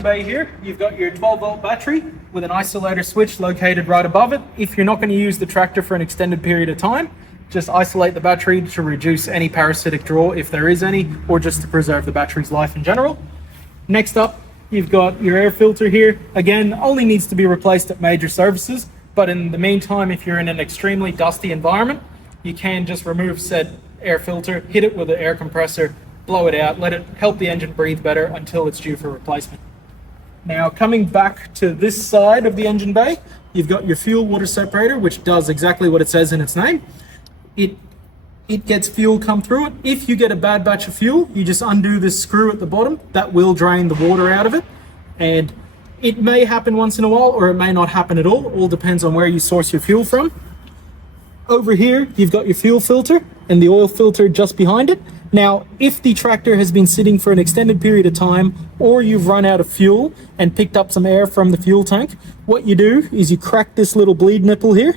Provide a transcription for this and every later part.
engine bay here, you've got your 12-volt battery with an isolator switch located right above it. If you're not going to use the tractor for an extended period of time, just isolate the battery to reduce any parasitic draw if there is any, or just to preserve the battery's life in general. Next up, you've got your air filter here. Again, only needs to be replaced at major services, but in the meantime, if you're in an extremely dusty environment, you can just remove said air filter, hit it with an air compressor, blow it out, let it help the engine breathe better until it's due for replacement. Now, coming back to this side of the engine bay, you've got your fuel water separator, which does exactly what it says in its name. It gets fuel come through it. If you get a bad batch of fuel, you just undo this screw at the bottom. That will drain the water out of it. And it may happen once in a while, or it may not happen at all depends on where you source your fuel from. Over here, you've got your fuel filter and the oil filter just behind it. Now, if the tractor has been sitting for an extended period of time, or you've run out of fuel and picked up some air from the fuel tank, what you do is you crack this little bleed nipple here.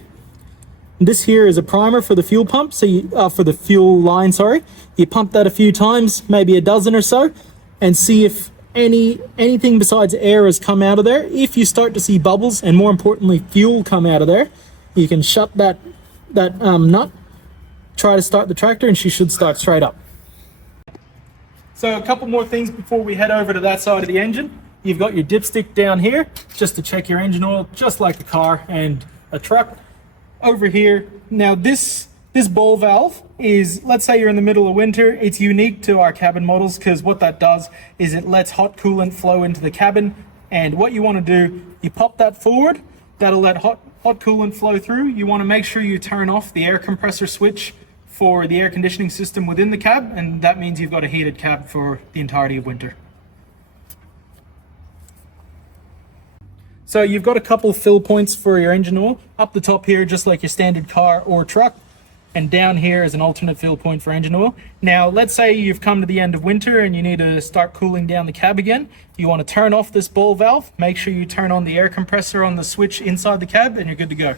This here is a primer for the fuel pump, so for the fuel line, sorry. You pump that a few times, maybe a dozen or so, and see if anything besides air has come out of there. If you start to see bubbles, and more importantly, fuel come out of there, you can shut that nut, try to start the tractor, and she should start straight up. So a couple more things before we head over to that side of the engine. You've got your dipstick down here, just to check your engine oil, just like a car and a truck. Over here, now this ball valve is, let's say you're in the middle of winter, it's unique to our cabin models because what that does is it lets hot coolant flow into the cabin, and what you want to do, you pop that forward, that'll let hot coolant flow through. You want to make sure you turn off the air compressor switch for the air conditioning system within the cab, and that means you've got a heated cab for the entirety of winter. So you've got a couple fill points for your engine oil. Up the top here, just like your standard car or truck, and down here is an alternate fill point for engine oil. Now, let's say you've come to the end of winter and you need to start cooling down the cab again. You want to turn off this ball valve, make sure you turn on the air compressor on the switch inside the cab, and you're good to go.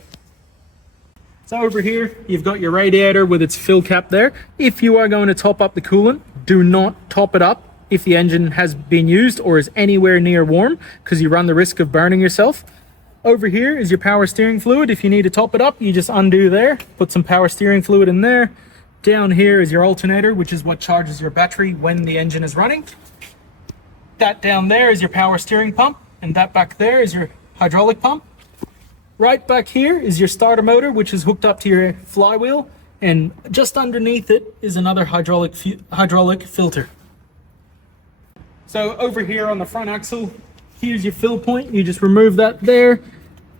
So over here, you've got your radiator with its fill cap there. If you are going to top up the coolant, do not top it up if the engine has been used or is anywhere near warm, because you run the risk of burning yourself. Over here is your power steering fluid. If you need to top it up, you just undo there, put some power steering fluid in there. Down here is your alternator, which is what charges your battery when the engine is running. That down there is your power steering pump, and that back there is your hydraulic pump. Right back here is your starter motor, which is hooked up to your flywheel, and just underneath it is another hydraulic filter. So over here on the front axle, here's your fill point. You just remove that there.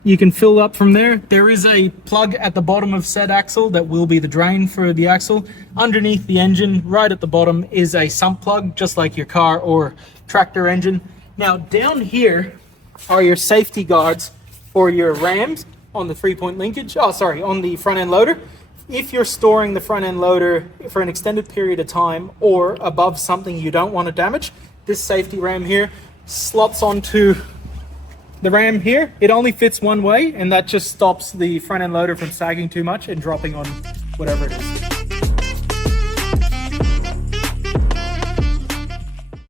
You can fill up from there. There is a plug at the bottom of said axle that will be the drain for the axle. Underneath the engine, right at the bottom, is a sump plug, just like your car or tractor engine. Now down here are your safety guards for your rams on the 3-point linkage. On the front end loader. If you're storing the front end loader for an extended period of time or above something you don't want to damage, this safety ram here slots onto the ram here. It only fits one way, and that just stops the front end loader from sagging too much and dropping on whatever it is.